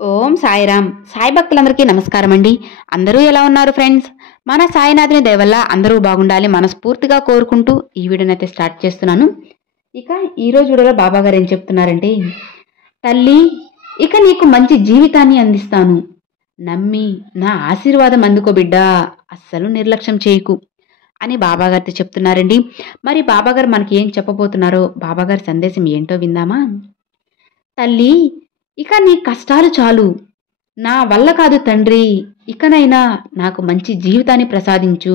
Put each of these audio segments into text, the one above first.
ఓం సాయిరామ్. సాయి భక్తులందరికీ నమస్కారం అండి. అందరూ ఎలా ఉన్నారు ఫ్రెండ్స్? మన సాయినాథుని దయ వల్ల అందరూ బాగుండాలి మనస్ఫూర్తిగా కోరుకుంటూ ఈ వీడియోనైతే స్టార్ట్ చేస్తున్నాను. ఇక ఈరోజు వీడియోలో బాబా గారు ఏం చెప్తున్నారంటే, తల్లి ఇక నీకు మంచి జీవితాన్ని అందిస్తాను, నమ్మి నా ఆశీర్వాదం అందుకో బిడ్డా, అస్సలు నిర్లక్ష్యం చేయకు అని బాబా గారితో చెప్తున్నారండి. మరి బాబా గారు మనకి ఏం చెప్పబోతున్నారో, బాబా గారి సందేశం ఏంటో విందామా? తల్లి ఇక నీ కష్టాలు చాలు, నా వల్ల కాదు తండ్రి, ఇకనైనా నాకు మంచి జీవితాన్ని ప్రసాదించు,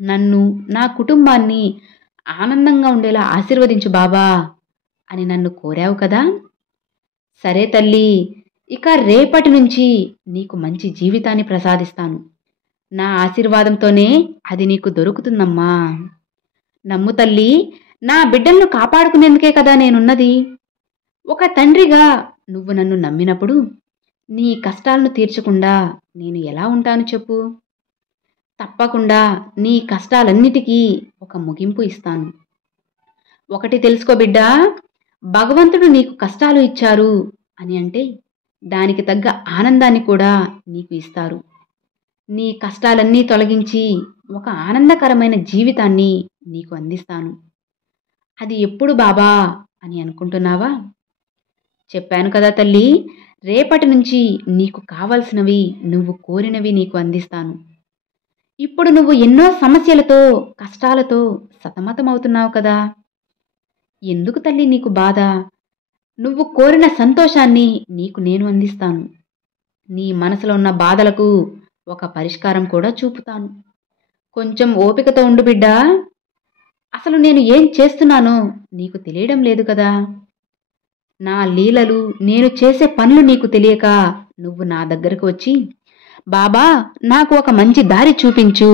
నన్ను నా కుటుంబాన్ని ఆనందంగా ఉండేలా ఆశీర్వదించు బాబా అని నన్ను కోరావు కదా. సరే తల్లి, ఇక రేపటి నుంచి నీకు మంచి జీవితాన్ని ప్రసాదిస్తాను, నా ఆశీర్వాదంతోనే అది నీకు దొరుకుతుందమ్మా. నమ్ము తల్లి, నా బిడ్డలను కాపాడుకునేందుకే కదా నేనున్నది. ఒక తండ్రిగా నువ్వు నన్ను నమ్మినప్పుడు నీ కష్టాలను తీర్చకుండా నేను ఎలా ఉంటాను చెప్పు? తప్పకుండా నీ కష్టాలన్నిటికీ ఒక ముగింపు ఇస్తాను. ఒకటి తెలుసుకో బిడ్డా, భగవంతుడు నీకు కష్టాలు ఇచ్చారు అని అంటే దానికి తగ్గ ఆనందాన్ని కూడా నీకు ఇస్తారు. నీ కష్టాలన్నీ తొలగించి ఒక ఆనందకరమైన జీవితాన్ని నీకు అందిస్తాను. అది ఎప్పుడు బాబా అని అనుకుంటున్నావా? చెప్పాను కదా తల్లి, రేపటి నుంచి నీకు కావలసినవి, నువ్వు కోరినవి నీకు అందిస్తాను. ఇప్పుడు నువ్వు ఎన్నో సమస్యలతో, కష్టాలతో సతమతమవుతున్నావు కదా. ఎందుకు తల్లి నీకు బాధ? నువ్వు కోరిన సంతోషాన్ని నీకు నేను అందిస్తాను. నీ మనసులో ఉన్న బాధలకు ఒక పరిష్కారం కూడా చూపుతాను. కొంచెం ఓపికతో ఉండు బిడ్డా. అసలు నేను ఏం చేస్తున్నానో నీకు తెలియడం లేదు కదా. నా లీలలు, నేను చేసే పనులు నీకు తెలియక నువ్వు నా దగ్గరకు వచ్చి, బాబా నాకు ఒక మంచి దారి చూపించు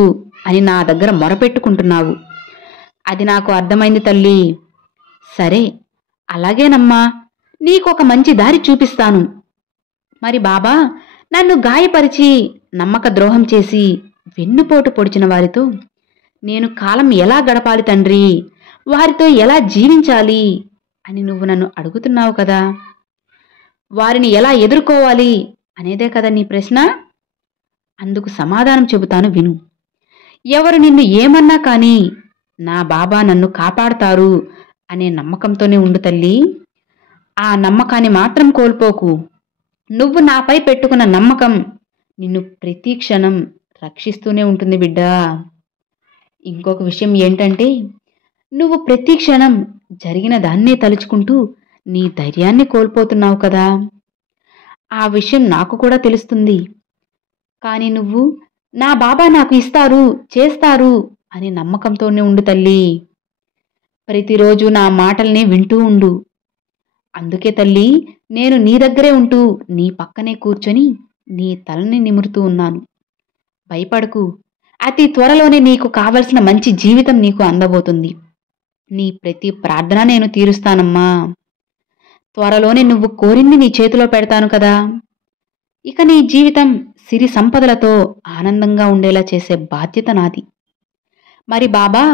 అని నా దగ్గర మొరపెట్టుకుంటున్నావు. అది నాకు అర్థమైంది తల్లి. సరే అలాగేనమ్మా, నీకు ఒక మంచి దారి చూపిస్తాను. మరి బాబా నన్ను గాయపరిచి, నమ్మక ద్రోహం చేసి, వెన్నుపోటు పొడిచిన వారితో నేను కాలం ఎలా గడపాలి తండ్రి, వారితో ఎలా జీవించాలి అని నువ్వు నన్ను అడుగుతున్నావు కదా. వారిని ఎలా ఎదుర్కోవాలి అనేదే కదా నీ ప్రశ్న. అందుకు సమాధానం చెబుతాను విను. ఎవరు నిన్ను ఏమన్నా కానీ నా బాబా నన్ను కాపాడతారు అనే నమ్మకంతోనే ఉండు తల్లి. ఆ నమ్మకాన్ని మాత్రం కోల్పోకు. నువ్వు నాపై పెట్టుకున్న నమ్మకం నిన్ను ప్రతి క్షణం రక్షిస్తూనే ఉంటుంది బిడ్డా. ఇంకొక విషయం ఏంటంటే, నువ్వు ప్రతి క్షణం జరిగిన దాన్నే తలుచుకుంటూ నీ ధైర్యాన్ని కోల్పోతున్నావు కదా. ఆ విషయం నాకు కూడా తెలుస్తుంది. కానీ నువ్వు నా బాబా నాకు ఇస్తారు, చేస్తారు అనే నమ్మకంతోనే ఉండు తల్లి. ప్రతిరోజు నా మాటల్నే వింటూ ఉండు. అందుకే తల్లి, నేను నీ దగ్గరే ఉంటూ నీ పక్కనే కూర్చొని నీ తలని నిమురుతూ ఉన్నాను. భయపడకు, అతి త్వరలోనే నీకు కావలసిన మంచి జీవితం నీకు అందబోతుంది. నీ ప్రతి ప్రార్థన నేను తీరుస్తానమ్మా. త్వరలోనే నువ్వు కోరింది నీ చేతిలో పెడతాను కదా. ఇక నీ జీవితం సిరి సంపదలతో ఆనందంగా ఉండేలా చేసే బాధ్యత నాది. మరి బాబా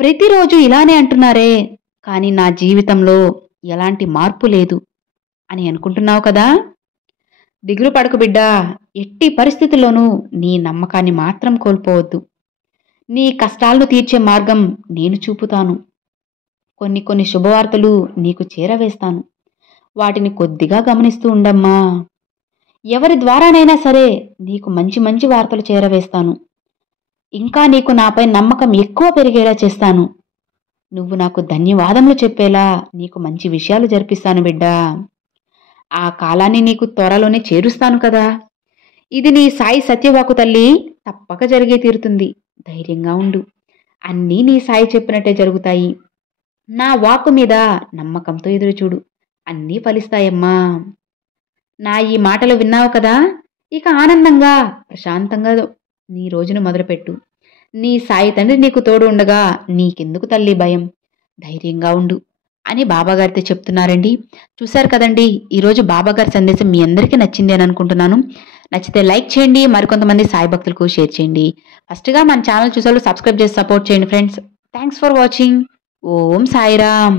ప్రతిరోజు ఇలానే అంటున్నారే, కానీ నా జీవితంలో ఎలాంటి మార్పు లేదు అని అనుకుంటున్నావు కదా. దిగులు పడకు బిడ్డా. ఎట్టి పరిస్థితుల్లోనూ నీ నమ్మకాన్ని మాత్రం కోల్పోవద్దు. నీ కష్టాలను తీర్చే మార్గం నేను చూపుతాను. కొన్ని శుభవార్తలు నీకు చేరవేస్తాను. వాటిని కొద్దిగా గమనిస్తూ ఉండమ్మా. ఎవరి ద్వారానైనా సరే నీకు మంచి మంచి వార్తలు చేరవేస్తాను. ఇంకా నీకు నాపై నమ్మకం ఎక్కువ పెరిగేలా చేస్తాను. నువ్వు నాకు ధన్యవాదములు చెప్పేలా నీకు మంచి విషయాలు జరిపిస్తాను బిడ్డా. ఆ కాలాన్ని నీకు త్వరలోనే చేరుస్తాను కదా. ఇది నీ సాయి సత్యవాకు తల్లి, తప్పక జరిగే తీరుతుంది. ధైర్యంగా ఉండు. అన్నీ నీ సాయి చెప్పినట్టే జరుగుతాయి. నా వాక్కు మీద నమ్మకంతో ఎదురుచూడు, అన్నీ ఫలిస్తాయమ్మా. నా ఈ మాటలు విన్నావు కదా. ఇక ఆనందంగా, ప్రశాంతంగా నీ రోజును మొదలుపెట్టు. నీ సాయి తండ్రి నీకు తోడు ఉండగా నీకెందుకు తల్లి భయం? ధైర్యంగా ఉండు అని బాబాగారితో చెప్తున్నారండి. చూశారు కదండి, ఈరోజు బాబాగారి సందేశం మీ అందరికీ నచ్చింది అని అనుకుంటున్నాను. నచ్చితే లైక్ చేయండి, మరికొంతమంది సాయి భక్తులకు షేర్ చేయండి. ఫస్ట్గా మన ఛానల్ చూసేవాళ్ళు సబ్స్క్రైబ్ చేసి సపోర్ట్ చేయండి ఫ్రెండ్స్. Thanks for watching. ఓం సాయిరామ్.